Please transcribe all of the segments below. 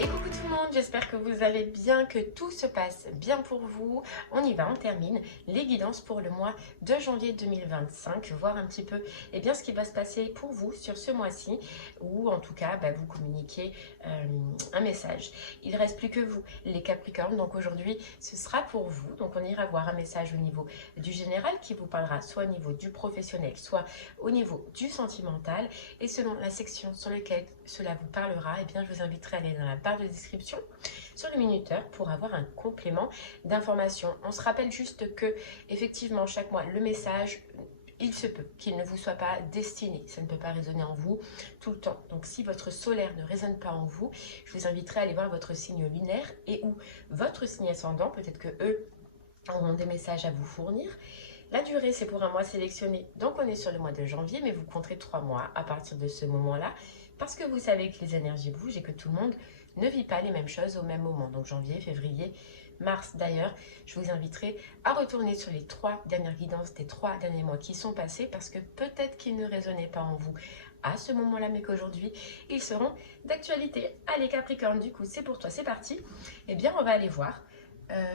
Et coucou tout le monde, j'espère que vous allez bien, que tout se passe bien pour vous. On y va, on termine les guidances pour le mois de janvier 2025, voir un petit peu ce qui va se passer pour vous sur ce mois-ci, ou en tout cas vous communiquer un message. Il ne reste plus que vous, les Capricornes, donc aujourd'hui ce sera pour vous. Donc on ira voir un message au niveau du général qui vous parlera soit au niveau du professionnel, soit au niveau du sentimental. Et selon la section sur laquelle cela vous parlera, je vous inviterai à aller dans la barre de description sur le minuteur pour avoir un complément d'information. On se rappelle juste que effectivement chaque mois le message, il se peut qu'il ne vous soit pas destiné, ça ne peut pas résonner en vous tout le temps. Donc si votre solaire ne résonne pas en vous, je vous inviterai à aller voir votre signe lunaire et ou votre signe ascendant, peut-être que eux auront des messages à vous fournir. La durée, c'est pour un mois sélectionné, donc on est sur le mois de janvier, mais vous compterez 3 mois à partir de ce moment-là, parce que vous savez que les énergies bougent et que tout le monde ne vit pas les mêmes choses au même moment. Donc janvier, février, mars. D'ailleurs, je vous inviterai à retourner sur les 3 dernières guidances des 3 derniers mois qui sont passés, parce que peut-être qu'ils ne résonnaient pas en vous à ce moment-là, mais qu'aujourd'hui, ils seront d'actualité. Allez Capricorne, du coup, c'est pour toi, c'est parti. On va aller voir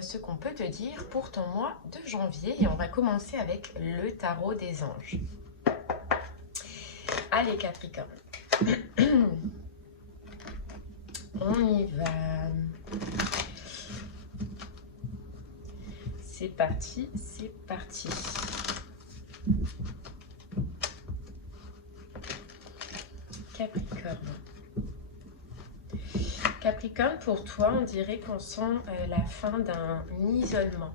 ce qu'on peut te dire pour ton mois de janvier. Et on va commencer avec le tarot des anges. Allez Capricorne. On y va. C'est parti, c'est parti. Capricorne. Capricorne, pour toi, on dirait qu'on sent la fin d'un isolement.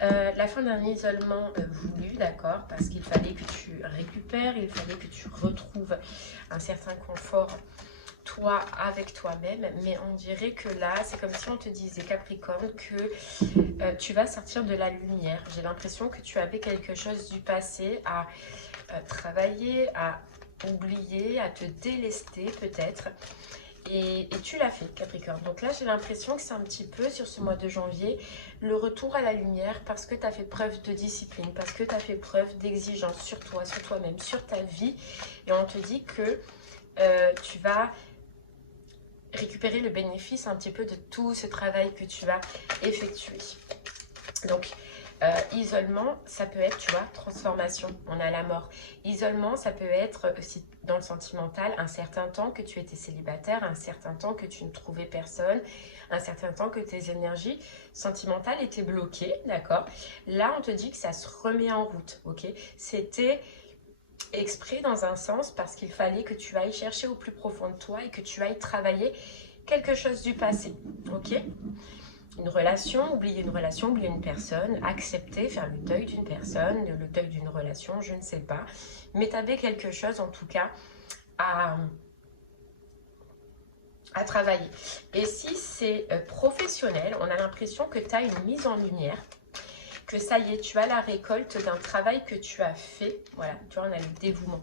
La fin d'un isolement voulu, d'accord, parce qu'il fallait que tu récupères, il fallait que tu retrouves un certain confort, toi, avec toi-même. Mais on dirait que là, c'est comme si on te disait, Capricorne, que tu vas sortir de la lumière. J'ai l'impression que tu avais quelque chose du passé à travailler, à oublier, à te délester peut-être. Et tu l'as fait, Capricorne. Donc là, j'ai l'impression que c'est un petit peu, sur ce mois de janvier, le retour à la lumière, parce que tu as fait preuve de discipline, parce que tu as fait preuve d'exigence sur toi, sur toi-même, sur ta vie. Et on te dit que tu vas récupérer le bénéfice un petit peu de tout ce travail que tu as effectué. Donc, isolement, ça peut être, tu vois, transformation, on a la mort. Isolement, ça peut être aussi dans le sentimental, un certain temps que tu étais célibataire, un certain temps que tu ne trouvais personne, un certain temps que tes énergies sentimentales étaient bloquées, d'accord? Là, on te dit que ça se remet en route, ok? C'était exprès dans un sens parce qu'il fallait que tu ailles chercher au plus profond de toi et que tu ailles travailler quelque chose du passé, ok? Une relation, oublier une personne, accepter, faire le deuil d'une personne, le deuil d'une relation, je ne sais pas. Mais tu avais quelque chose en tout cas à travailler. Et si c'est professionnel, on a l'impression que tu as une mise en lumière, que ça y est, tu as la récolte d'un travail que tu as fait. Voilà, tu vois, on a le dévouement.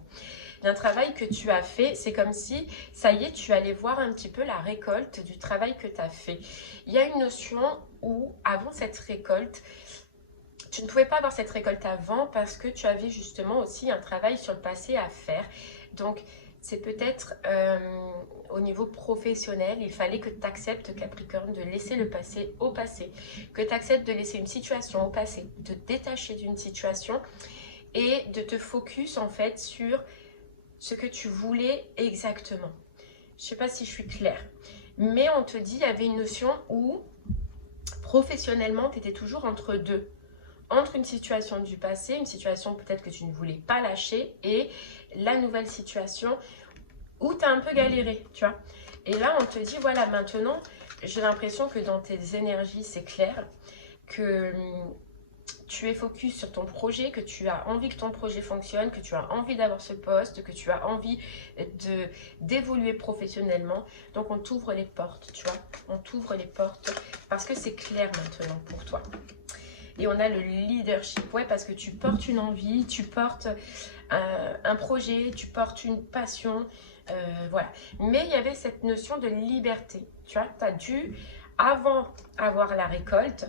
D'un travail que tu as fait, c'est comme si, ça y est, tu allais voir un petit peu la récolte du travail que tu as fait. Il y a une notion où, avant cette récolte, tu ne pouvais pas avoir cette récolte avant parce que tu avais justement aussi un travail sur le passé à faire. Donc, c'est peut-être au niveau professionnel, il fallait que tu acceptes, Capricorne, de laisser le passé au passé, que tu acceptes de laisser une situation au passé, de te détacher d'une situation et de te focus en fait sur ce que tu voulais exactement. Je ne sais pas si je suis claire, mais on te dit, il y avait une notion où professionnellement, tu étais toujours entre deux. Entre une situation du passé, une situation peut-être que tu ne voulais pas lâcher, et la nouvelle situation où tu as un peu galéré, tu vois. Et là, on te dit, voilà, maintenant, j'ai l'impression que dans tes énergies, c'est clair, que tu es focus sur ton projet, que tu as envie que ton projet fonctionne, que tu as envie d'avoir ce poste, que tu as envie d'évoluer professionnellement. Donc, on t'ouvre les portes, tu vois. On t'ouvre les portes parce que c'est clair maintenant pour toi. Et on a le leadership, ouais, parce que tu portes une envie, tu portes un projet, tu portes une passion, voilà. Mais il y avait cette notion de liberté, tu vois. Tu as dû, avant avoir la récolte,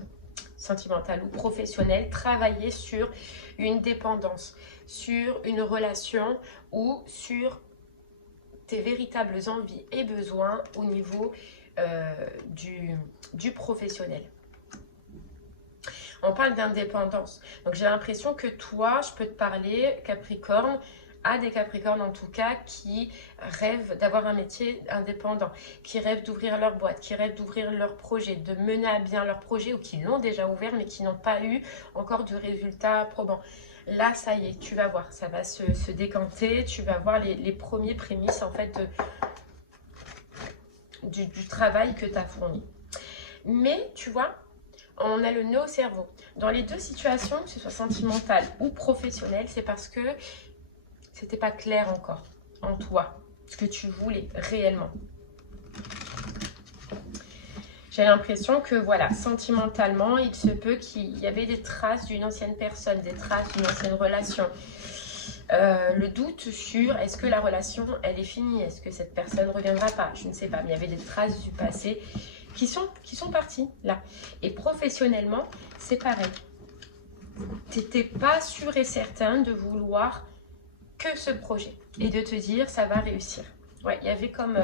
sentimentale ou professionnelle, travailler sur une dépendance, sur une relation ou sur tes véritables envies et besoins au niveau du professionnel. On parle d'indépendance. Donc, j'ai l'impression que toi, je peux te parler, Capricorne, à des Capricornes en tout cas, qui rêvent d'avoir un métier indépendant, qui rêvent d'ouvrir leur boîte, qui rêvent d'ouvrir leur projet, de mener à bien leur projet ou qui l'ont déjà ouvert mais qui n'ont pas eu encore de résultats probants. Là, ça y est, tu vas voir, ça va se décanter, tu vas voir les premiers prémices en fait du travail que tu as fourni. Mais tu vois, on a le nœud au cerveau. Dans les deux situations, que ce soit sentimental ou professionnel, c'est parce que c'était pas clair encore en toi, ce que tu voulais réellement. J'ai l'impression que voilà, sentimentalement, il se peut qu'il y avait des traces d'une ancienne personne, des traces d'une ancienne relation. Le doute sur est-ce que la relation, elle est finie, est-ce que cette personne ne reviendra pas, je ne sais pas, mais il y avait des traces du passé qui sont parties là. Et professionnellement, c'est pareil. Tu n'étais pas sûr et certain de vouloir que ce projet et de te dire ça va réussir. Ouais, il y avait comme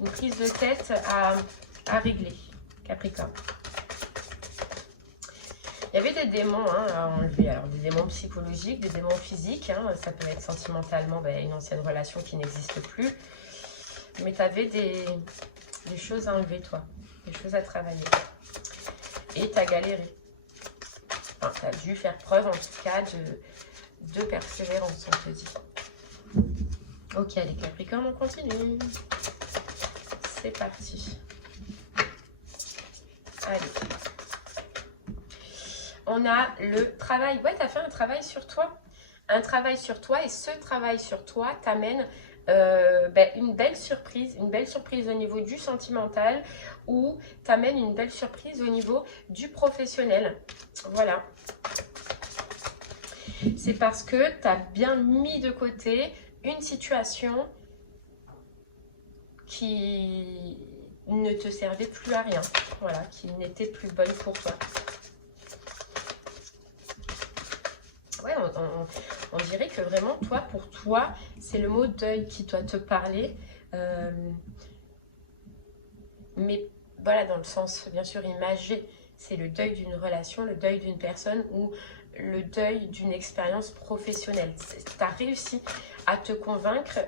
une prise de tête à régler, Capricorne. Il y avait des démons à enlever, alors des démons psychologiques, des démons physiques, ça peut être sentimentalement une ancienne relation qui n'existe plus, mais tu avais des choses à enlever toi, des choses à travailler et tu as galéré. Enfin, tu as dû faire preuve en tout cas de persévérance, on te dit. Ok, les Capricornes, on continue. C'est parti. Allez. On a le travail. Ouais, tu as fait un travail sur toi. Un travail sur toi. Et ce travail sur toi t'amène une belle surprise au niveau du sentimental ou t'amène une belle surprise au niveau du professionnel. Voilà. C'est parce que tu as bien mis de côté une situation qui ne te servait plus à rien. Voilà, qui n'était plus bonne pour toi. Ouais, on dirait que vraiment, toi, pour toi, c'est le mot deuil qui doit te parler. Mais voilà, dans le sens, bien sûr, imagé, c'est le deuil d'une relation, le deuil d'une personne ou le deuil d'une expérience professionnelle. Tu as réussi à te convaincre,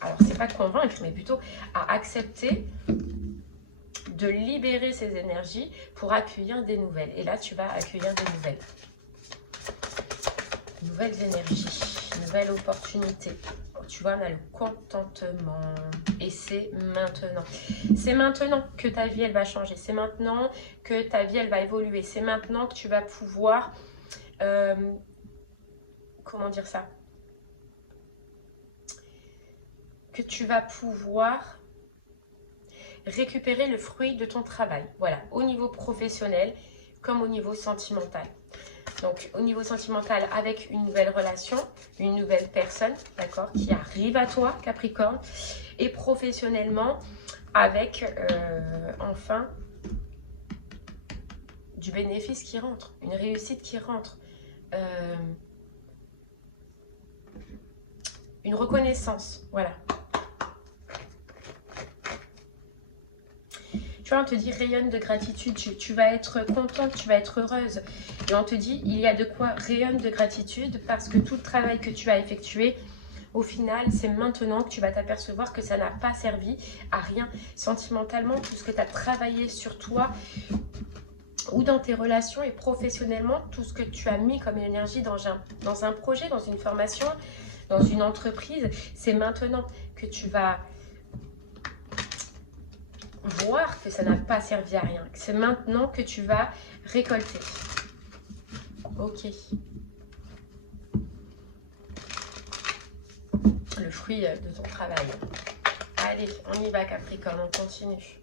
alors c'est pas convaincre, mais plutôt à accepter de libérer ces énergies pour accueillir des nouvelles. Et là, tu vas accueillir des nouvelles. Nouvelles énergies, nouvelles opportunités. Tu vois, on a le contentement. Et c'est maintenant. C'est maintenant que ta vie, elle va changer. C'est maintenant que ta vie, elle va évoluer. C'est maintenant que tu vas pouvoir... comment dire ça? Que tu vas pouvoir récupérer le fruit de ton travail. Voilà, au niveau professionnel comme au niveau sentimental. Donc, au niveau sentimental, avec une nouvelle relation, une nouvelle personne, d'accord, qui arrive à toi, Capricorne. Et professionnellement, avec, enfin, du bénéfice qui rentre, une réussite qui rentre. Une reconnaissance, voilà. Tu vois, on te dit rayonne de gratitude, tu vas être contente, tu vas être heureuse. Et on te dit, il y a de quoi rayonne de gratitude parce que tout le travail que tu as effectué, au final, c'est maintenant que tu vas t'apercevoir que ça n'a pas servi à rien. Sentimentalement, tout ce que tu as travaillé sur toi ou dans tes relations et professionnellement, tout ce que tu as mis comme énergie dans un projet, dans une formation, dans une entreprise, c'est maintenant que tu vas voir que ça n'a pas servi à rien. C'est maintenant que tu vas récolter. Ok. Le fruit de ton travail. Allez, on y va Capricorne, on continue.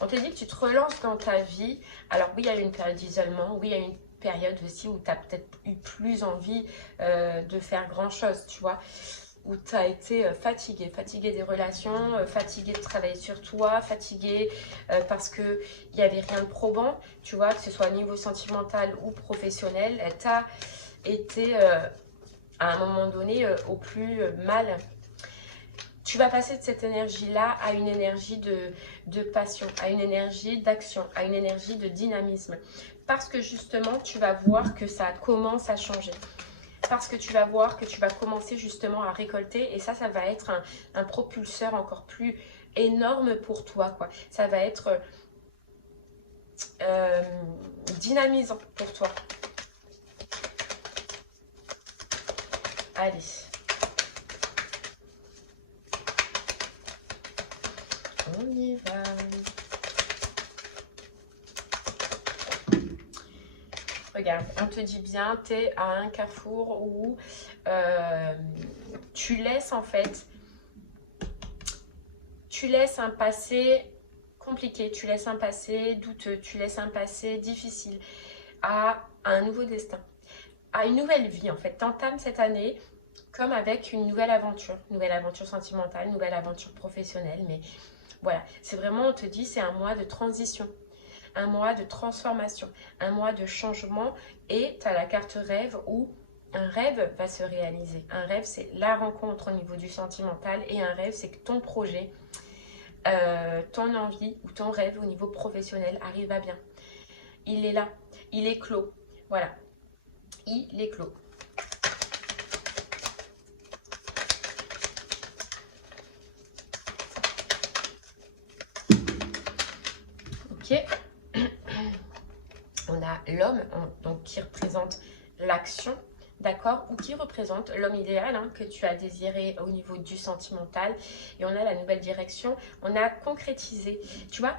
On te dit que tu te relances dans ta vie. Alors oui, il y a eu une période d'isolement. Oui, il y a eu une période aussi où tu as peut-être eu plus envie de faire grand chose, tu vois. où tu as été fatigué. Fatigué des relations, fatigué de travailler sur toi, fatigué parce qu'il n'y avait rien de probant, tu vois, que ce soit au niveau sentimental ou professionnel. Tu as été à un moment donné au plus mal. Tu vas passer de cette énergie-là à une énergie de passion, à une énergie d'action, à une énergie de dynamisme. Parce que justement, tu vas voir que ça commence à changer. Parce que tu vas voir que tu vas commencer justement à récolter. Et ça va être un propulseur encore plus énorme pour toi, quoi. Ça va être dynamisant pour toi. Allez. On y va. Regarde, on te dit bien, tu es à un carrefour où tu laisses en fait, tu laisses un passé compliqué, tu laisses un passé douteux, tu laisses un passé difficile à un nouveau destin, à une nouvelle vie en fait. Tu entames cette année comme avec une nouvelle aventure sentimentale, nouvelle aventure professionnelle, mais voilà, c'est vraiment, on te dit, c'est un mois de transition, un mois de transformation, un mois de changement. Et tu as la carte rêve où un rêve va se réaliser. Un rêve, c'est la rencontre au niveau du sentimental. Et un rêve, c'est que ton projet, ton envie ou ton rêve au niveau professionnel arrive à bien. Il est là, il est clos. Voilà, il est clos. Ok. On a l'homme donc qui représente l'action, d'accord, ou qui représente l'homme idéal hein, que tu as désiré au niveau du sentimental. Et on a la nouvelle direction, on a concrétisé. Tu vois,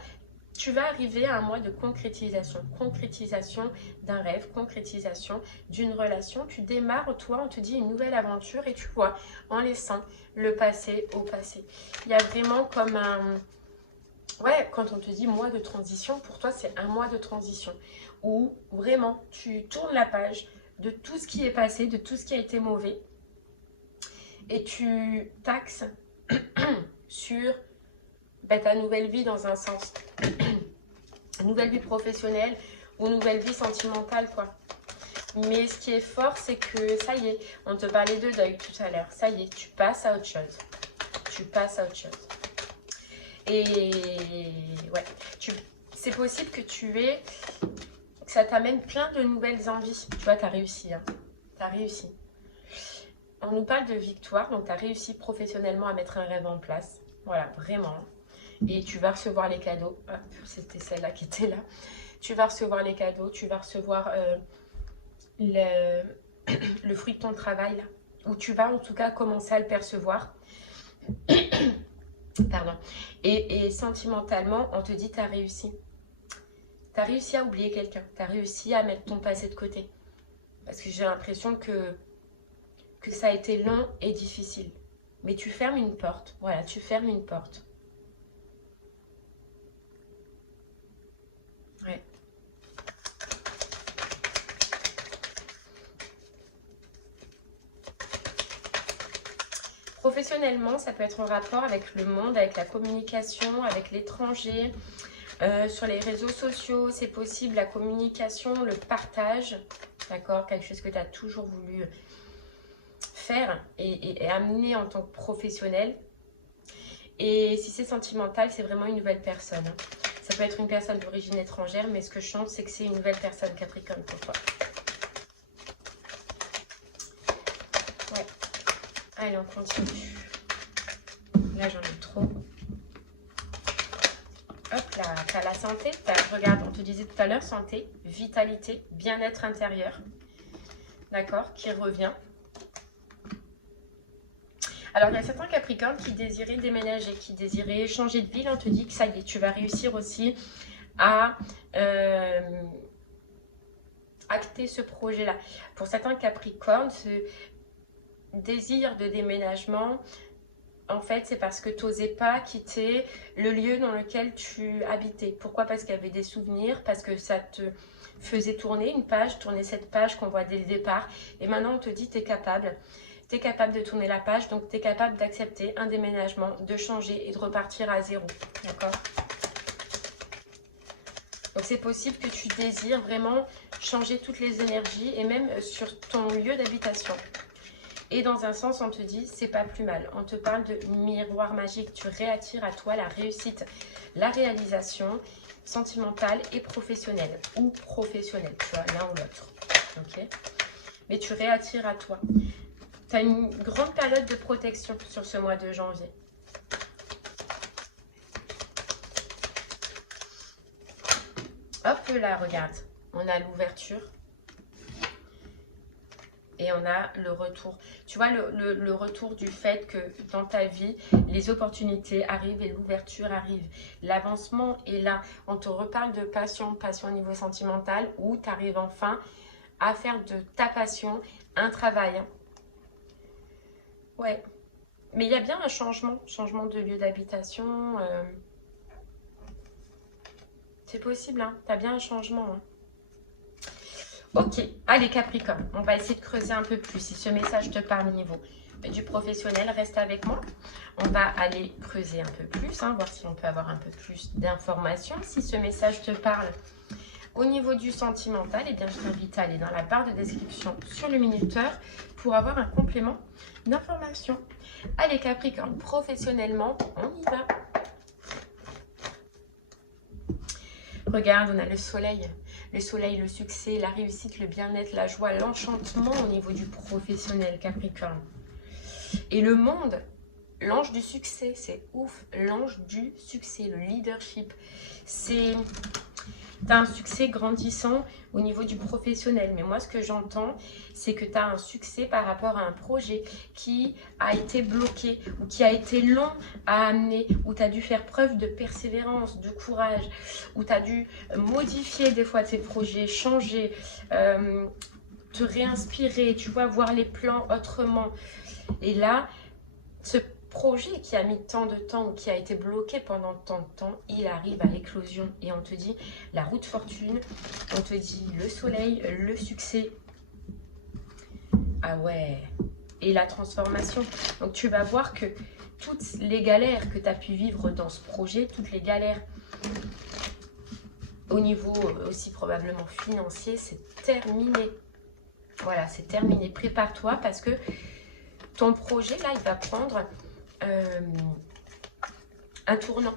tu vas arriver à un mois de concrétisation d'un rêve, concrétisation d'une relation. Tu démarres, toi, on te dit une nouvelle aventure et tu vois, en laissant le passé au passé. Il y a vraiment comme un... Ouais, quand on te dit mois de transition, pour toi, c'est un mois de transition où vraiment tu tournes la page de tout ce qui est passé, de tout ce qui a été mauvais et tu taxes sur ta nouvelle vie dans un sens. Nouvelle vie professionnelle ou nouvelle vie sentimentale, quoi. Mais ce qui est fort, c'est que ça y est, on te parlait de deuil tout à l'heure. Ça y est, tu passes à autre chose. Tu passes à autre chose. Et ouais, c'est possible que que ça t'amène plein de nouvelles envies. Tu vois, tu as réussi. Hein. Tu as réussi. On nous parle de victoire, donc tu as réussi professionnellement à mettre un rêve en place. Voilà, vraiment. Et tu vas recevoir les cadeaux. Hop, c'était celle-là qui était là. Tu vas recevoir les cadeaux, tu vas recevoir le fruit de ton travail, là. Ou tu vas en tout cas commencer à le percevoir. Pardon. Et sentimentalement, on te dit tu as réussi. Tu as réussi à oublier quelqu'un. Tu as réussi à mettre ton passé de côté. Parce que j'ai l'impression que ça a été long et difficile. Mais tu fermes une porte. Voilà, tu fermes une porte. Ouais. Professionnellement, ça peut être en rapport avec le monde, avec la communication, avec l'étranger, sur les réseaux sociaux. C'est possible, la communication, le partage, d'accord, quelque chose que tu as toujours voulu faire et amener en tant que professionnel. Et si c'est sentimental, c'est vraiment une nouvelle personne. Ça peut être une personne d'origine étrangère, mais ce que je sens, c'est que c'est une nouvelle personne, Capricorne, pour toi. Ouais. Allez, on continue. Là, j'en ai trop. Hop là, tu as la santé. Regarde, on te disait tout à l'heure, santé, vitalité, bien-être intérieur. D'accord, qui revient. Alors, il y a certains Capricornes qui désiraient déménager, qui désiraient changer de ville. On te dit que ça y est, tu vas réussir aussi à acter ce projet-là. Pour certains Capricornes, ce désir de déménagement, en fait, c'est parce que tu n'osais pas quitter le lieu dans lequel tu habitais. Pourquoi? Parce qu'il y avait des souvenirs, parce que ça te faisait tourner une page, tourner cette page qu'on voit dès le départ. Et maintenant, on te dit, tu es capable. tu es capable de tourner la page, donc tu es capable d'accepter un déménagement, de changer et de repartir à zéro. D'accord? Donc c'est possible que tu désires vraiment changer toutes les énergies et même sur ton lieu d'habitation. Et dans un sens, on te dit, c'est pas plus mal. On te parle de miroir magique. Tu réattires à toi la réussite, la réalisation sentimentale et professionnelle. Ou professionnelle, tu vois, l'un ou l'autre. Ok? Mais tu réattires à toi. Tu as une grande période de protection sur ce mois de janvier. Hop là, regarde. On a l'ouverture. Et on a le retour. Tu vois, le retour du fait que dans ta vie, les opportunités arrivent et l'ouverture arrive. L'avancement est là. On te reparle de passion, passion au niveau sentimental, où tu arrives enfin à faire de ta passion un travail. Ouais. Mais il y a bien un changement de lieu d'habitation. C'est possible, hein. Tu as bien un changement, hein. Ok, allez Capricorne, on va essayer de creuser un peu plus. Si ce message te parle au niveau du professionnel, reste avec moi. On va aller creuser un peu plus, hein, voir si on peut avoir un peu plus d'informations. Si ce message te parle au niveau du sentimental, eh bien je t'invite à aller dans la barre de description sur le minuteur pour avoir un complément d'information. Allez Capricorne, professionnellement, on y va. Regarde, on a le soleil. Le soleil, le succès, la réussite, le bien-être, la joie, l'enchantement au niveau du professionnel Capricorne. Et le monde, l'ange du succès, c'est ouf. L'ange du succès, le leadership. C'est... Tu as un succès grandissant au niveau du professionnel. Mais moi, ce que j'entends, c'est que tu as un succès par rapport à un projet qui a été bloqué ou qui a été long à amener, où tu as dû faire preuve de persévérance, de courage, où tu as dû modifier des fois tes projets, changer, te réinspirer, tu vois, voir les plans autrement. Et là, ce projet qui a mis tant de temps ou qui a été bloqué pendant tant de temps, il arrive à l'éclosion et on te dit la route fortune, on te dit le soleil, le succès. Ah ouais, et la transformation. Donc tu vas voir que toutes les galères que tu as pu vivre dans ce projet, toutes les galères au niveau aussi probablement financier, c'est terminé. Voilà, c'est terminé. Prépare-toi parce que ton projet là, il va prendre un tournant.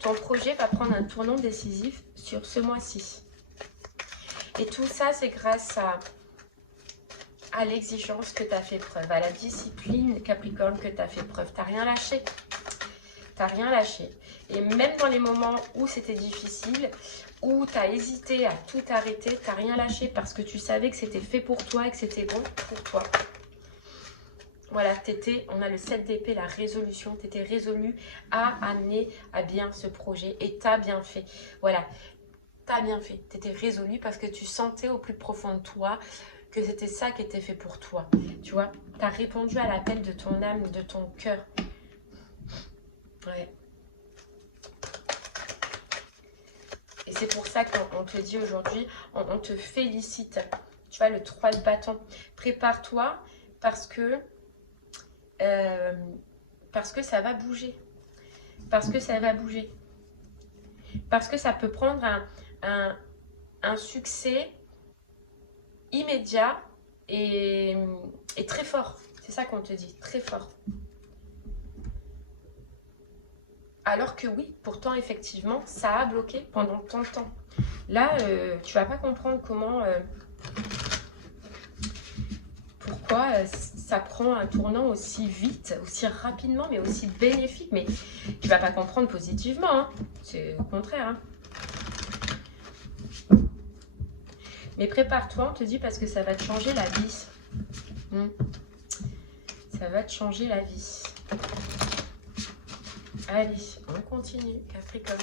Ton projet va prendre un tournant décisif sur ce mois-ci. Et tout ça, c'est grâce à l'exigence que tu as fait preuve, à la discipline Capricorne que tu as fait preuve. Tu n'as rien lâché. Tu n'as rien lâché. Et même dans les moments où c'était difficile, où tu as hésité à tout arrêter, tu n'as rien lâché parce que tu savais que c'était fait pour toi et que c'était bon pour toi. Voilà, on a le 7 d'épée, la résolution. Tu étais résolu à amener à bien ce projet et tu as bien fait. Voilà, tu as bien fait. Tu étais résolu parce que tu sentais au plus profond de toi que c'était ça qui était fait pour toi. Tu vois, tu as répondu à l'appel de ton âme, de ton cœur. Ouais. Et c'est pour ça qu'on te dit aujourd'hui, on te félicite. Tu vois, le 3 de bâton. Prépare-toi parce que ça va bouger. Parce que ça va bouger. Parce que ça peut prendre un succès immédiat et très fort. C'est ça qu'on te dit, très fort. Alors que oui, pourtant, effectivement, ça a bloqué pendant tant de temps. Là, tu vas pas comprendre comment... pourquoi ça prend un tournant aussi vite, aussi rapidement, mais aussi bénéfique. Mais tu vas pas comprendre positivement, hein. C'est au contraire. Hein. Mais prépare-toi, on te dit, parce que ça va te changer la vie. Ça va te changer la vie. Allez, on continue, Capricorne.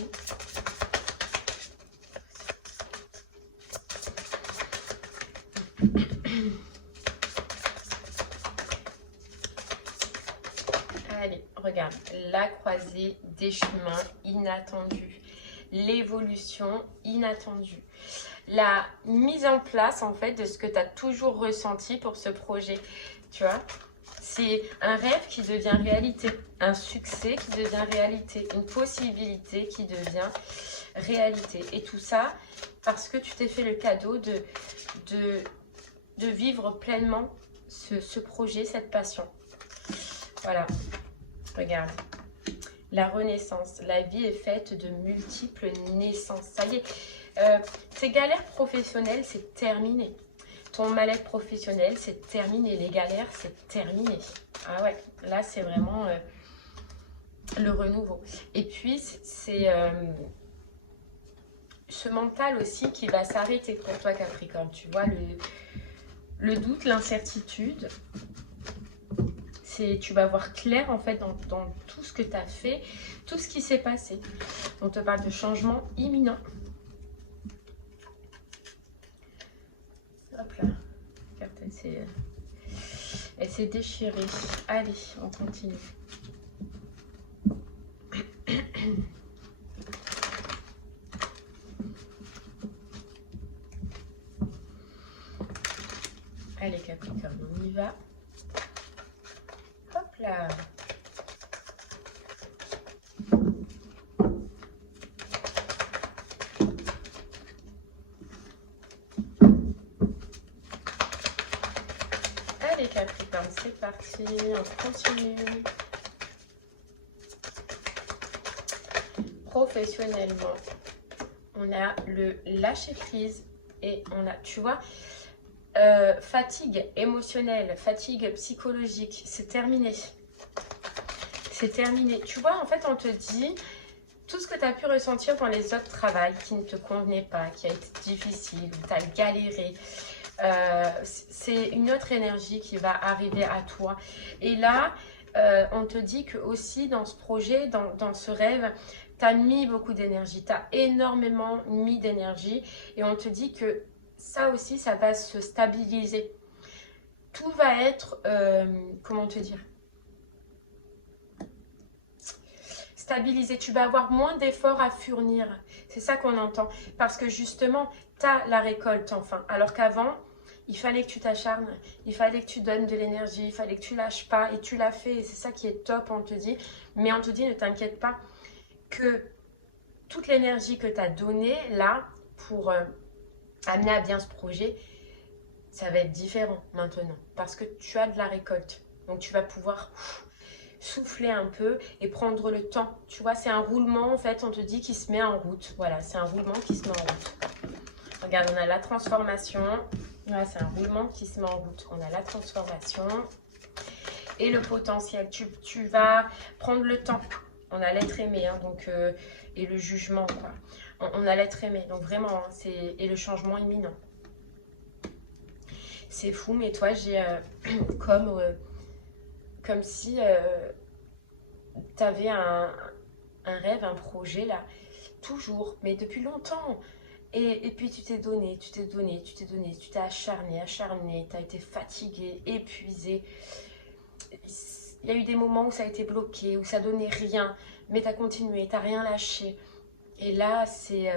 Allez, regarde, la croisée des chemins inattendus, l'évolution inattendue, la mise en place en fait de ce que tu as toujours ressenti pour ce projet. tu vois. C'est un rêve qui devient réalité, un succès qui devient réalité, une possibilité qui devient réalité. Et tout ça parce que tu t'es fait le cadeau de vivre pleinement ce projet, cette passion. Voilà, regarde. La renaissance, la vie est faite de multiples naissances. Ça y est, tes galères professionnelles, c'est terminé. Ton mal-être professionnel, c'est terminé. Les galères, c'est terminé. Ah ouais, là, c'est vraiment le renouveau. Et puis, c'est ce mental aussi qui va s'arrêter pour toi, Capricorne. Tu vois, le doute, l'incertitude, tu vas voir clair en fait dans tout ce que tu as fait, tout ce qui s'est passé. On te parle de changement imminent. Hop là, la carte elle s'est déchirée. Allez, on continue. Allez Capricorne, on y va. Hop là. Allez Capricorne, c'est parti, on continue. Professionnellement, on a le lâcher prise et on a, tu vois, fatigue émotionnelle, fatigue psychologique, c'est terminé. C'est terminé. Tu vois, en fait, on te dit tout ce que tu as pu ressentir dans les autres travails qui ne te convenaient pas, qui a été difficile, où tu as galéré. C'est une autre énergie qui va arriver à toi. Et là, on te dit que aussi dans ce projet, dans ce rêve, tu as mis beaucoup d'énergie, tu as énormément mis d'énergie et on te dit que ça aussi, ça va se stabiliser. Tout va être, comment te dire, stabilisé. Tu vas avoir moins d'efforts à fournir. C'est ça qu'on entend. Parce que justement, tu as la récolte enfin. Alors qu'avant, il fallait que tu t'acharnes, il fallait que tu donnes de l'énergie, il fallait que tu lâches pas et tu l'as fait. Et c'est ça qui est top, on te dit. Mais on te dit, ne t'inquiète pas que toute l'énergie que tu as donnée là pour amener à bien ce projet, ça va être différent maintenant. Parce que tu as de la récolte. Donc tu vas pouvoir souffler un peu et prendre le temps. Tu vois, c'est un roulement en fait, on te dit qui se met en route. Voilà, c'est un roulement qui se met en route. Regarde, on a la transformation. Voilà, c'est un roulement qui se met en route. On a la transformation et le potentiel. Tu vas prendre le temps. On a l'être aimé, hein, donc, et le jugement, quoi. On a l'être aimé, donc vraiment, hein, et le changement imminent. C'est fou, mais toi, j'ai comme si tu avais un rêve, un projet, là, toujours, mais depuis longtemps. Et puis tu t'es donné, tu t'es acharné, tu as été fatigué, épuisé. Il y a eu des moments où ça a été bloqué, où ça donnait rien, mais tu as continué, tu n'as rien lâché. Et là, c'est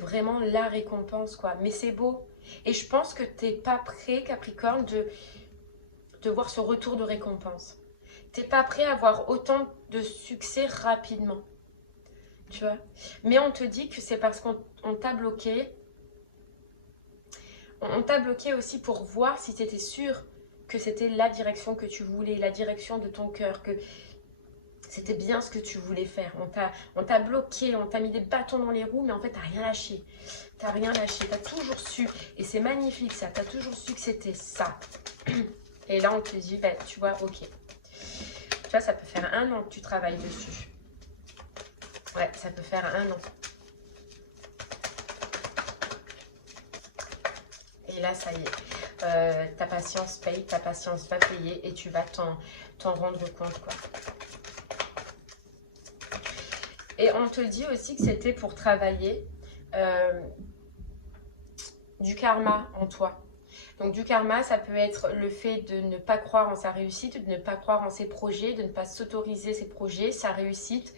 vraiment la récompense, quoi. Mais c'est beau. Et je pense que tu n'es pas prêt, Capricorne, de voir ce retour de récompense. Tu n'es pas prêt à avoir autant de succès rapidement. Tu vois. Mais on te dit que c'est parce qu'on t'a bloqué. On t'a bloqué aussi pour voir si tu étais sûr que c'était la direction que tu voulais, la direction de ton cœur, que c'était bien ce que tu voulais faire. On t'a bloqué, on t'a mis des bâtons dans les roues, mais en fait, tu n'as rien lâché. Tu n'as rien lâché, tu as toujours su. Et c'est magnifique ça, tu as toujours su que c'était ça. Et là, on te dit, bah, tu vois, ok. Tu vois, ça peut faire 1 an que tu travailles dessus. Ouais, ça peut faire 1 an. Et là, ça y est. Ta patience paye, ta patience va payer et tu vas t'en rendre compte, quoi. Et on te dit aussi que c'était pour travailler du karma en toi. Donc du karma, ça peut être le fait de ne pas croire en sa réussite, de ne pas croire en ses projets, de ne pas s'autoriser ses projets, sa réussite,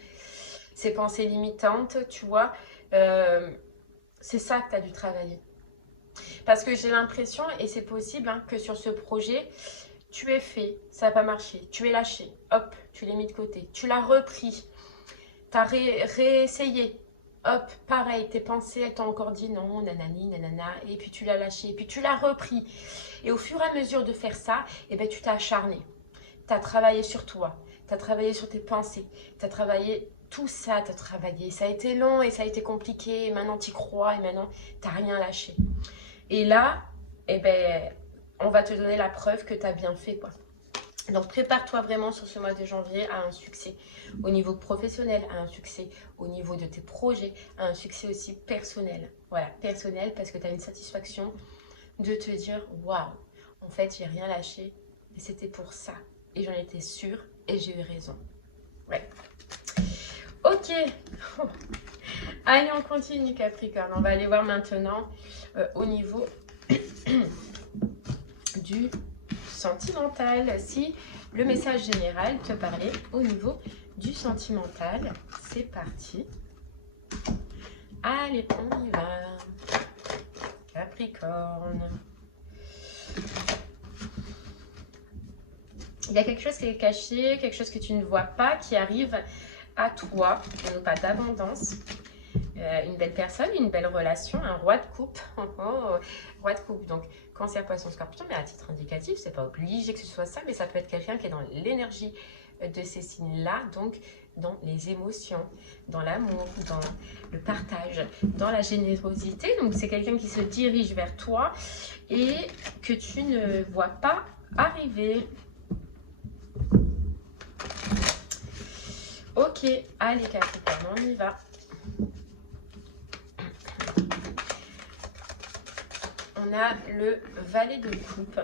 ses pensées limitantes, tu vois. C'est ça que tu as dû travailler. Parce que j'ai l'impression, et c'est possible, hein, que sur ce projet, tu es fait, ça n'a pas marché, tu es lâché, hop, tu l'as mis de côté, tu l'as repris, tu as réessayé, hop, pareil, tes pensées, elles t'ont encore dit non, nanani, nanana, et puis tu l'as lâché, et puis tu l'as repris. Et au fur et à mesure de faire ça, eh ben, tu t'es acharné, tu as travaillé sur toi, tu as travaillé sur tes pensées, tu as travaillé tout ça, tu as travaillé, ça a été long et ça a été compliqué, et maintenant tu y crois, et maintenant tu n'as rien lâché. Et là, eh ben, on va te donner la preuve que tu as bien fait, quoi. Donc, prépare-toi vraiment sur ce mois de janvier à un succès au niveau professionnel, à un succès au niveau de tes projets, à un succès aussi personnel. Voilà, personnel parce que tu as une satisfaction de te dire « Waouh, en fait, j'ai rien lâché et c'était pour ça. Et j'en étais sûre et j'ai eu raison. » Ouais. Ok. Allez, on continue Capricorne. On va aller voir maintenant au niveau du sentimental. Si le message général te parlait au niveau du sentimental, c'est parti. Allez, on y va. Capricorne. Il y a quelque chose qui est caché, quelque chose que tu ne vois pas qui arrive à toi, et non pas d'abondance. Une belle personne, une belle relation, un roi de coupe. Roi de coupe, donc Cancer, Poisson, Scorpion, mais à titre indicatif, c'est pas obligé que ce soit ça, mais ça peut être quelqu'un qui est dans l'énergie de ces signes-là, donc dans les émotions, dans l'amour, dans le partage, dans la générosité. Donc c'est quelqu'un qui se dirige vers toi et que tu ne vois pas arriver. Ok, allez Capricorne, on y va. On a le valet de coupe.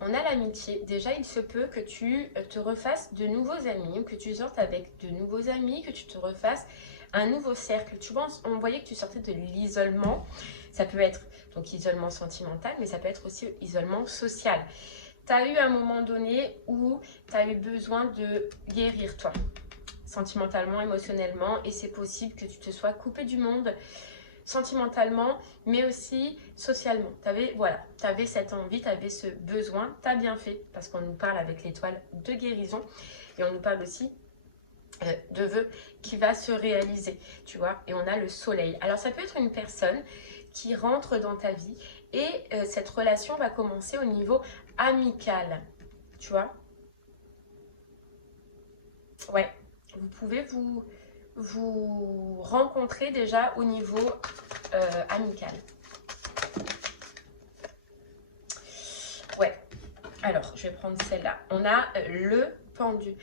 On a l'amitié. Déjà, il se peut que tu te refasses de nouveaux amis, ou que tu sortes avec de nouveaux amis, que tu te refasses un nouveau cercle. Tu vois, on voyait que tu sortais de l'isolement. Ça peut être donc isolement sentimental, mais ça peut être aussi isolement social. Tu as eu un moment donné où tu as eu besoin de guérir toi, sentimentalement, émotionnellement, et c'est possible que tu te sois coupé du monde sentimentalement, mais aussi socialement. Tu avais, voilà, cette envie, tu avais ce besoin, tu as bien fait, parce qu'on nous parle avec l'étoile de guérison, et on nous parle aussi de vœux qui va se réaliser, tu vois, et on a le soleil. Alors ça peut être une personne qui rentre dans ta vie, et cette relation va commencer au niveau amical, tu vois. Ouais, vous pouvez vous rencontrer déjà au niveau amical. Ouais, alors je vais prendre celle-là. On a le pendu.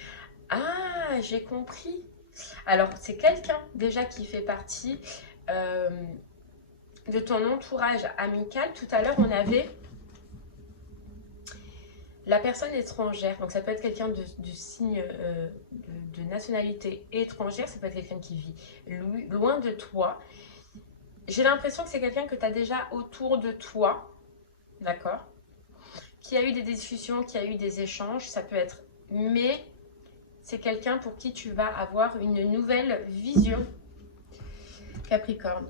Ah, j'ai compris. Alors, c'est quelqu'un déjà qui fait partie de ton entourage amical. Tout à l'heure, on avait la personne étrangère. Donc, ça peut être quelqu'un de signe de nationalité étrangère. Ça peut être quelqu'un qui vit loin de toi. J'ai l'impression que c'est quelqu'un que tu as déjà autour de toi. D'accord? Qui a eu des discussions, qui a eu des échanges. Ça peut être... Mais c'est quelqu'un pour qui tu vas avoir une nouvelle vision. Capricorne.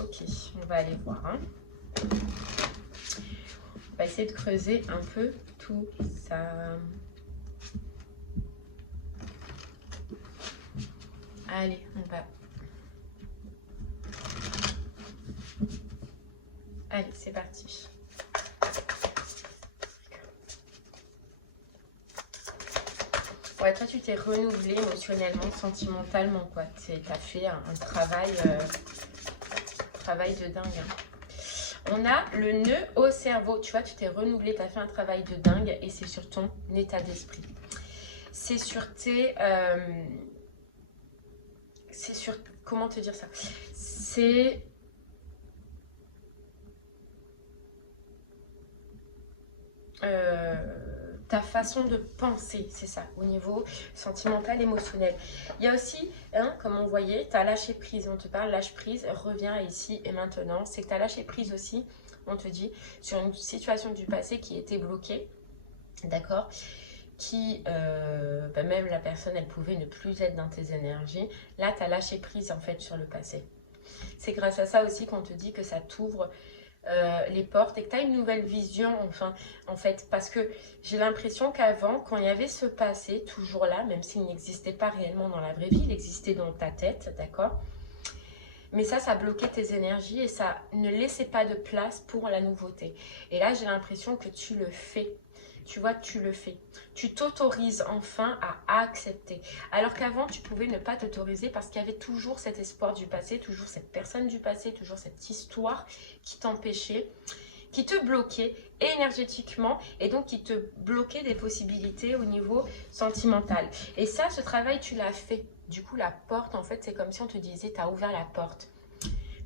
Ok, on va aller voir. Hein. On va essayer de creuser un peu tout ça. Allez, on va. Allez, c'est parti. Ouais, toi, tu t'es renouvelé émotionnellement, sentimentalement, quoi. Tu as fait un travail, travail de dingue. Hein. On a le nœud au cerveau. Tu vois, tu t'es renouvelé, tu as fait un travail de dingue et c'est sur ton état d'esprit. C'est sur tes... c'est sur... Comment te dire ça? C'est... ta façon de penser, c'est ça, au niveau sentimental, émotionnel. Il y a aussi, hein, comme on voyait, tu as lâché prise, on te parle lâche prise, reviens ici et maintenant. C'est que tu as lâché prise aussi, on te dit, sur une situation du passé qui était bloquée, d'accord? qui, même la personne, elle pouvait ne plus être dans tes énergies. Là, tu as lâché prise en fait sur le passé. C'est grâce à ça aussi qu'on te dit que ça t'ouvre les portes et que tu as une nouvelle vision, enfin, en fait, parce que j'ai l'impression qu'avant, quand il y avait ce passé toujours là, même s'il n'existait pas réellement dans la vraie vie, il existait dans ta tête, d'accord? Mais ça bloquait tes énergies et ça ne laissait pas de place pour la nouveauté. Et là, j'ai l'impression que tu le fais. Tu vois, tu le fais. Tu t'autorises enfin à accepter. Alors qu'avant, tu pouvais ne pas t'autoriser parce qu'il y avait toujours cet espoir du passé, toujours cette personne du passé, toujours cette histoire qui t'empêchait, qui te bloquait énergétiquement et donc qui te bloquait des possibilités au niveau sentimental. Et ça, ce travail, tu l'as fait. Du coup, la porte, en fait, c'est comme si on te disait, tu as ouvert la porte.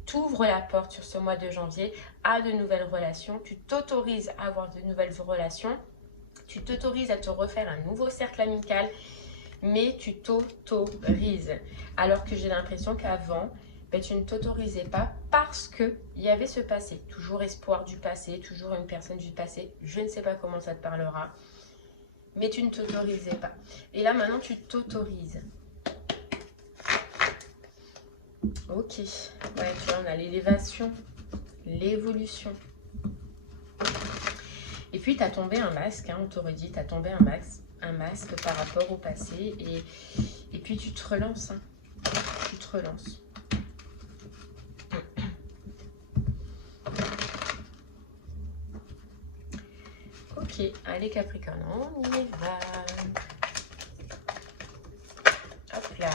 Tu ouvres la porte sur ce mois de janvier à de nouvelles relations. Tu t'autorises à avoir de nouvelles relations. Tu t'autorises à te refaire un nouveau cercle amical, mais tu t'autorises. Alors que j'ai l'impression qu'avant, tu ne t'autorisais pas parce qu'il y avait ce passé. Toujours espoir du passé, toujours une personne du passé. Je ne sais pas comment ça te parlera, mais tu ne t'autorisais pas. Et là, maintenant, tu t'autorises. Ok. Ouais, tu vois, on a l'élévation, l'évolution. Et puis, tu as tombé un masque, hein, on t'aurait dit, tu as tombé un masque par rapport au passé. Et puis, tu te relances. Hein. Tu te relances. Ok, allez Capricorne, on y va. Hop là.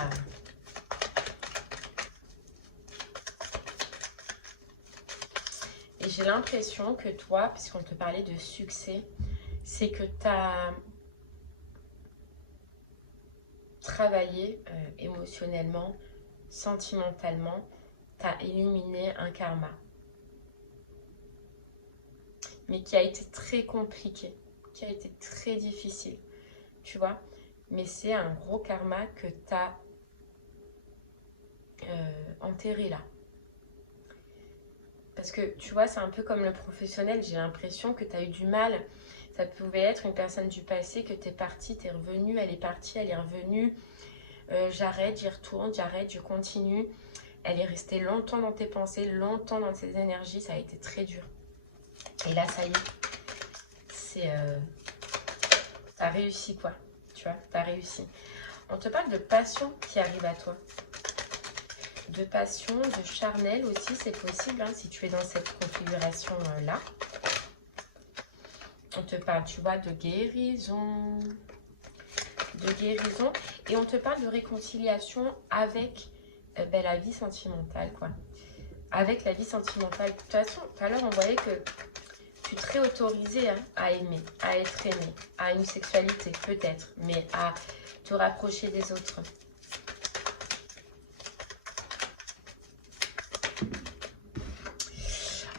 Et j'ai l'impression que toi, puisqu'on te parlait de succès, c'est que tu as travaillé émotionnellement, sentimentalement, tu as éliminé un karma. Mais qui a été très compliqué, qui a été très difficile, tu vois. Mais c'est un gros karma que tu as enterré là. Parce que, tu vois, c'est un peu comme le professionnel. J'ai l'impression que tu as eu du mal. Ça pouvait être une personne du passé que tu es partie, tu es revenue, elle est partie, elle est revenue. J'arrête, j'y retourne, j'arrête, je continue. Elle est restée longtemps dans tes pensées, longtemps dans tes énergies. Ça a été très dur. Et là, ça y est. C'est... t'as réussi, quoi. Tu vois, t'as réussi. On te parle de passion qui arrive à toi. De passion, de charnel aussi, c'est possible, hein, si tu es dans cette configuration-là. On te parle, tu vois, de guérison. De guérison. Et on te parle de réconciliation avec la vie sentimentale, quoi. Avec la vie sentimentale. De toute façon, tout à l'heure, on voyait que tu te serais autorisé, hein, à aimer, à être aimé, à une sexualité, peut-être, mais à te rapprocher des autres.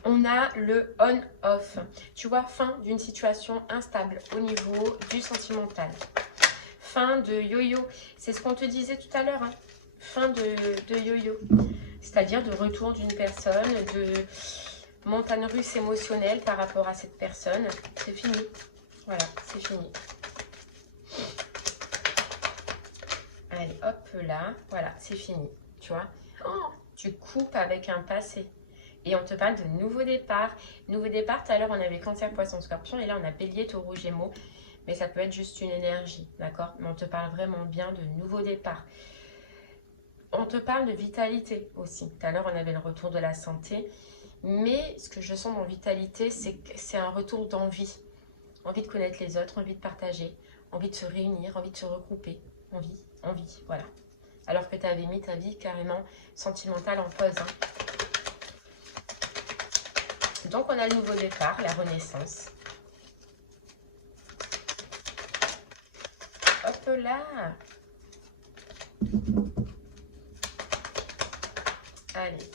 On a le on-off. Tu vois, fin d'une situation instable au niveau du sentimental. Fin de yo-yo. C'est ce qu'on te disait tout à l'heure. Hein. Fin de yo-yo. C'est-à-dire de retour d'une personne, de montagne russe émotionnelle par rapport à cette personne. C'est fini. Voilà, c'est fini. Allez, hop là. Voilà, c'est fini. Tu vois, tu coupes avec un passé. Et on te parle de nouveau départ. Nouveau départ, tout à l'heure, on avait Cancer, Poisson, Scorpion. Et là, on a Bélier, Taureau, Gémeaux. Mais ça peut être juste une énergie, d'accord? Mais on te parle vraiment bien de nouveau départ. On te parle de vitalité aussi. Tout à l'heure, on avait le retour de la santé. Mais ce que je sens dans vitalité, c'est que c'est un retour d'envie. Envie de connaître les autres, envie de partager, envie de se réunir, envie de se regrouper. Envie, voilà. Alors que tu avais mis ta vie carrément sentimentale en pause, hein. Donc, on a le nouveau départ, la renaissance. Hop là. Allez.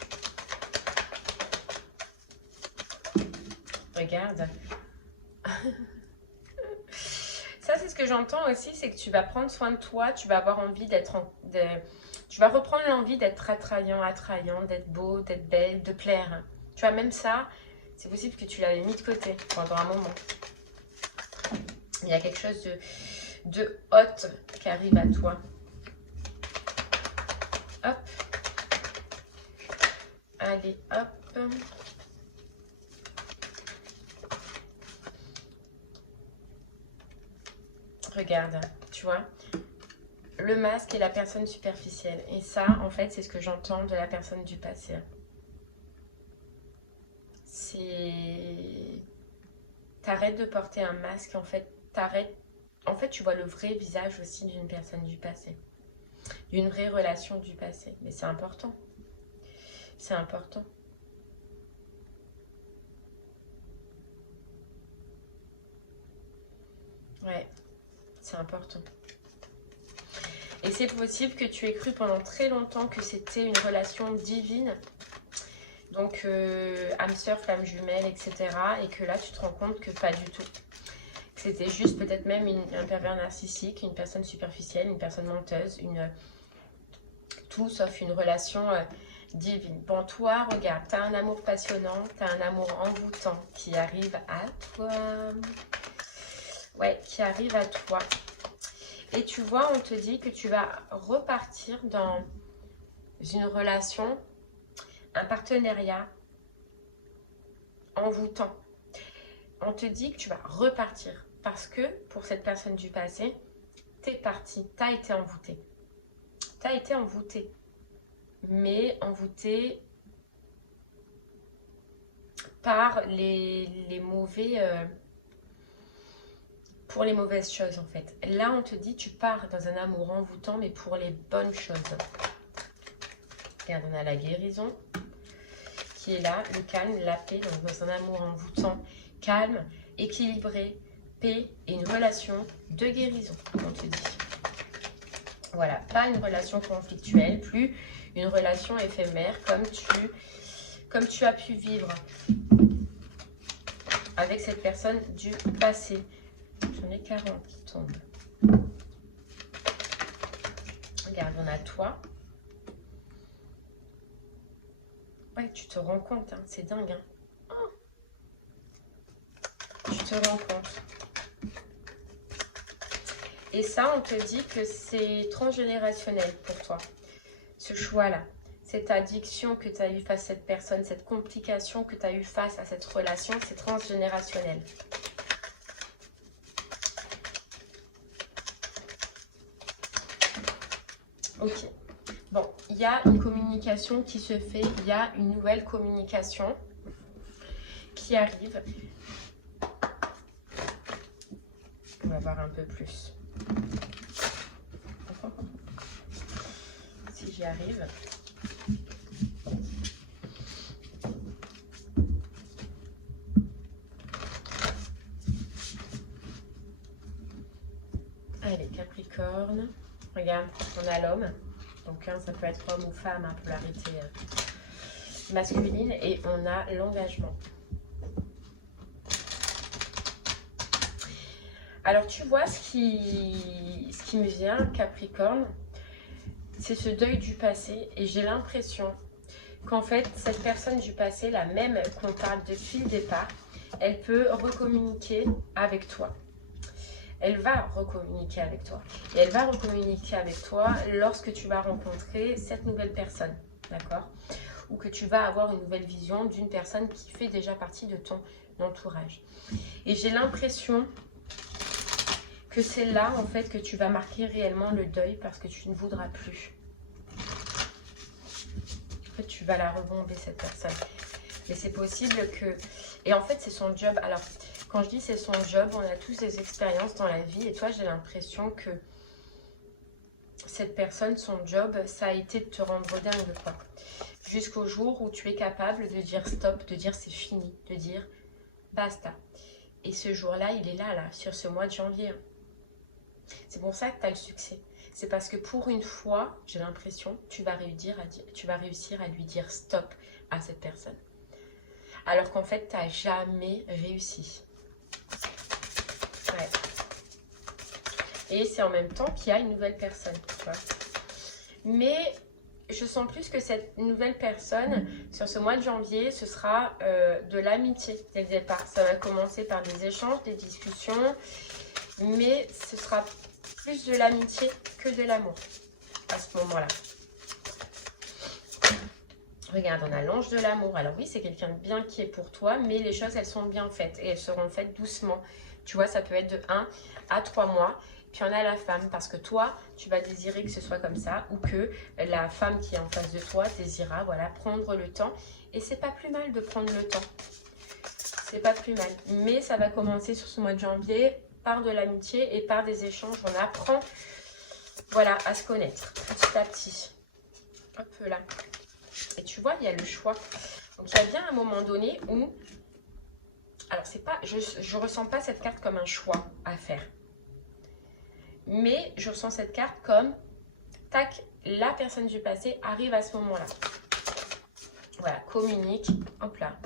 Regarde. Ça, c'est ce que j'entends aussi, c'est que tu vas prendre soin de toi, tu vas avoir envie d'être... Tu vas reprendre l'envie d'être attrayant, d'être beau, d'être belle, de plaire. Tu vois, même ça... C'est possible que tu l'avais mis de côté pendant un moment. Il y a quelque chose de hôtes qui arrivent à toi. Hop. Allez, hop. Regarde, tu vois, le masque et la personne superficielle. Et ça, en fait, c'est ce que j'entends de la personne du passé. C'est... T'arrêtes de porter un masque, en fait, t'arrêtes... En fait, tu vois le vrai visage aussi d'une personne du passé. D'une vraie relation du passé. Mais c'est important. C'est important. Ouais, c'est important. Et c'est possible que tu aies cru pendant très longtemps que c'était une relation divine. Donc, âme sœur, flamme jumelle, etc. Et que là, tu te rends compte que pas du tout. Que c'était juste peut-être même un pervers narcissique, une personne superficielle, une personne menteuse, tout sauf une relation divine. Bon, toi, regarde, tu as un amour passionnant, tu as un amour envoûtant qui arrive à toi. Ouais, qui arrive à toi. Et tu vois, on te dit que tu vas repartir dans une relation, un partenariat envoûtant. On te dit que tu vas repartir parce que pour cette personne du passé, t'es parti, t'as été envoûté. T'as été envoûté. Mais envoûté par les mauvais... pour les mauvaises choses en fait. Là, on te dit tu pars dans un amour envoûtant, mais pour les bonnes choses. Regarde, on a la guérison qui est là, le calme, la paix, donc dans un amour envoûtant, calme, équilibré, paix et une relation de guérison, on te dit. Voilà, pas une relation conflictuelle, plus une relation éphémère comme tu as pu vivre avec cette personne du passé. J'en ai 40 qui tombent. Regarde, on a toi. Ouais, tu te rends compte, hein, c'est dingue. Hein. Oh, tu te rends compte. Et ça, on te dit que c'est transgénérationnel pour toi. Ce choix-là, cette addiction que tu as eue face à cette personne, cette complication que tu as eue face à cette relation, c'est transgénérationnel. Ok. Bon, il y a une communication qui se fait, il y a une nouvelle communication qui arrive. On va voir un peu plus. Si j'y arrive. Allez, Capricorne. Regarde, on a l'homme. Donc, ça peut être homme ou femme, hein, polarité masculine. Et on a l'engagement. Alors, tu vois, ce qui me vient, Capricorne, c'est ce deuil du passé. Et j'ai l'impression qu'en fait, cette personne du passé, la même qu'on parle depuis le départ, elle peut recommuniquer avec toi. Elle va recommuniquer avec toi. Et elle va recommuniquer avec toi lorsque tu vas rencontrer cette nouvelle personne. D'accord? Ou que tu vas avoir une nouvelle vision d'une personne qui fait déjà partie de ton entourage. Et j'ai l'impression que c'est là, en fait, que tu vas marquer réellement le deuil parce que tu ne voudras plus. En fait, tu vas la rebomber, cette personne. Mais c'est possible que... Et en fait, c'est son job. Alors... Quand je dis c'est son job, on a tous des expériences dans la vie. Et toi, j'ai l'impression que cette personne, son job, ça a été de te rendre dingue, quoi. Jusqu'au jour où tu es capable de dire stop, de dire c'est fini, de dire basta. Et ce jour-là, il est là, sur ce mois de janvier. C'est pour ça que tu as le succès. C'est parce que pour une fois, j'ai l'impression, tu vas réussir à lui dire stop à cette personne. Alors qu'en fait, tu n'as jamais réussi. Ouais. Et c'est en même temps qu'il y a une nouvelle personne, tu vois. Mais je sens plus que cette nouvelle personne, sur ce mois de janvier, ce sera de l'amitié dès le départ. Ça va commencer par des échanges, des discussions, mais ce sera plus de l'amitié que de l'amour à ce moment-là. Regarde, on a l'ange de l'amour. Alors oui, c'est quelqu'un de bien qui est pour toi, mais les choses, elles sont bien faites et elles seront faites doucement. Tu vois, ça peut être de 1 à 3 mois. Puis on a la femme, parce que toi, tu vas désirer que ce soit comme ça, ou que la femme qui est en face de toi désirera, voilà, prendre le temps. Et c'est pas plus mal de prendre le temps. C'est pas plus mal. Mais ça va commencer sur ce mois de janvier par de l'amitié et par des échanges. On apprend, voilà, à se connaître petit à petit. Hop là. Et tu vois, il y a le choix. Donc, il y a bien un moment donné où... Alors, c'est pas, je ne ressens pas cette carte comme un choix à faire. Mais je ressens cette carte comme, tac, la personne du passé arrive à ce moment-là. Voilà, communique, hop là,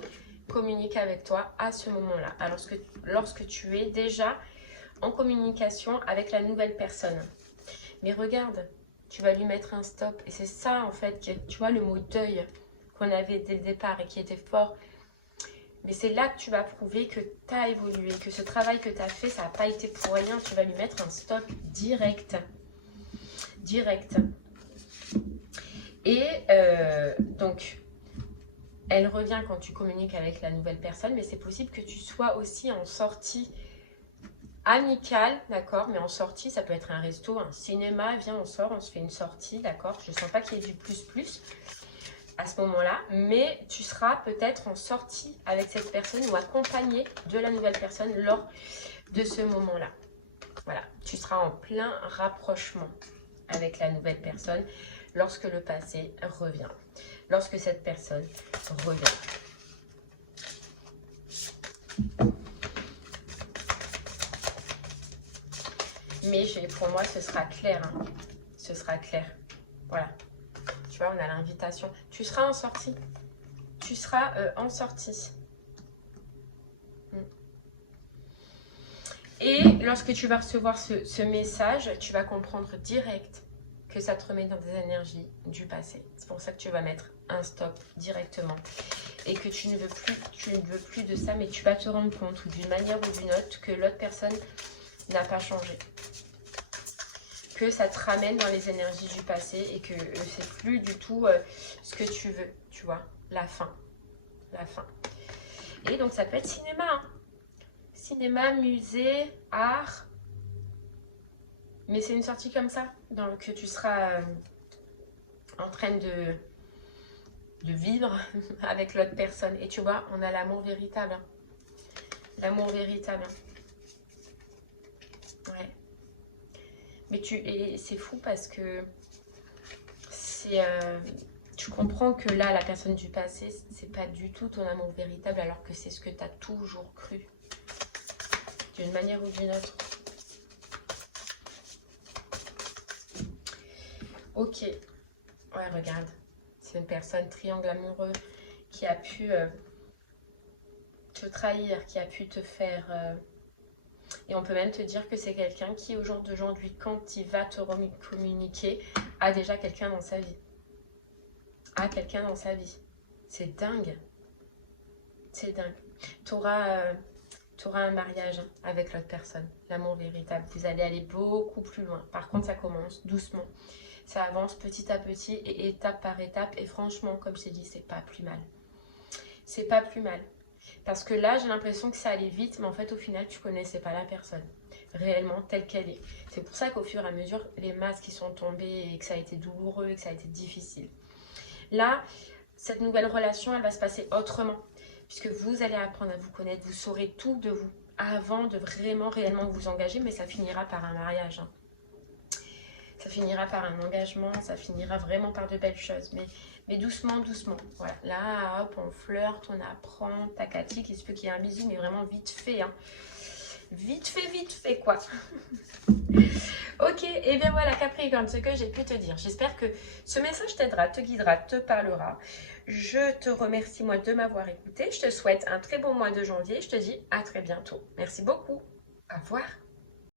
communique avec toi à ce moment-là. Alors, lorsque tu es déjà en communication avec la nouvelle personne. Mais regarde, tu vas lui mettre un stop. Et c'est ça, en fait, que, tu vois, le mot deuil qu'on avait dès le départ et qui était fort. Mais c'est là que tu vas prouver que tu as évolué, que ce travail que tu as fait, ça n'a pas été pour rien. Tu vas lui mettre un stop direct. Direct. Et donc, elle revient quand tu communiques avec la nouvelle personne, mais c'est possible que tu sois aussi en sortie amicale, d'accord, mais en sortie, ça peut être un resto, un cinéma, viens, on sort, on se fait une sortie, d'accord. Je ne sens pas qu'il y ait du plus à ce moment-là, mais tu seras peut-être en sortie avec cette personne ou accompagné de la nouvelle personne lors de ce moment-là. Voilà, tu seras en plein rapprochement avec la nouvelle personne lorsque le passé revient, lorsque cette personne revient. Mais pour moi, ce sera clair. Hein. Ce sera clair. Voilà. Tu vois, on a l'invitation. Tu seras en sortie. Tu seras en sortie. Et lorsque tu vas recevoir ce message, tu vas comprendre direct que ça te remet dans des énergies du passé. C'est pour ça que tu vas mettre un stop directement. Et que tu ne veux plus de ça, mais tu vas te rendre compte d'une manière ou d'une autre que l'autre personne n'a pas changé. Que ça te ramène dans les énergies du passé et que c'est plus du tout ce que tu veux, tu vois, la fin. La fin. Et donc ça peut être cinéma, hein. Cinéma, musée, art. Mais c'est une sortie comme ça, que tu seras en train de vivre avec l'autre personne. Et tu vois, on a l'amour véritable. Hein. L'amour véritable. Ouais. Mais c'est fou parce que tu comprends que là, la personne du passé, c'est pas du tout ton amour véritable alors que c'est ce que tu as toujours cru. D'une manière ou d'une autre. Ok. Ouais, regarde. C'est une personne triangle amoureux qui a pu te trahir, qui a pu te faire... Et on peut même te dire que c'est quelqu'un qui, au jour d'aujourd'hui, quand il va te communiquer, a déjà quelqu'un dans sa vie. A quelqu'un dans sa vie. C'est dingue. C'est dingue. Tu auras un mariage avec l'autre personne. L'amour véritable. Vous allez aller beaucoup plus loin. Par contre, ça commence doucement. Ça avance petit à petit et étape par étape. Et franchement, comme je t'ai dit, c'est pas plus mal. C'est pas plus mal. Parce que là, j'ai l'impression que ça allait vite, mais en fait, au final, tu connaissais pas la personne. Réellement, telle qu'elle est. C'est pour ça qu'au fur et à mesure, les masques qui sont tombés et que ça a été douloureux et que ça a été difficile. Là, cette nouvelle relation, elle va se passer autrement. Puisque vous allez apprendre à vous connaître, vous saurez tout de vous avant de vraiment, réellement vous engager, mais ça finira par un mariage. Hein. Ça finira par un engagement, ça finira vraiment par de belles choses. Mais doucement, doucement. Voilà. Là, hop, on flirte, on apprend, tacatique. Il se peut qu'il y ait un bisou, mais vraiment vite fait. Hein. Vite fait, quoi. Ok, et bien voilà, Capricorne, ce que j'ai pu te dire. J'espère que ce message t'aidera, te guidera, te parlera. Je te remercie, moi, de m'avoir écouté. Je te souhaite un très bon mois de janvier. Je te dis à très bientôt. Merci beaucoup. Au revoir.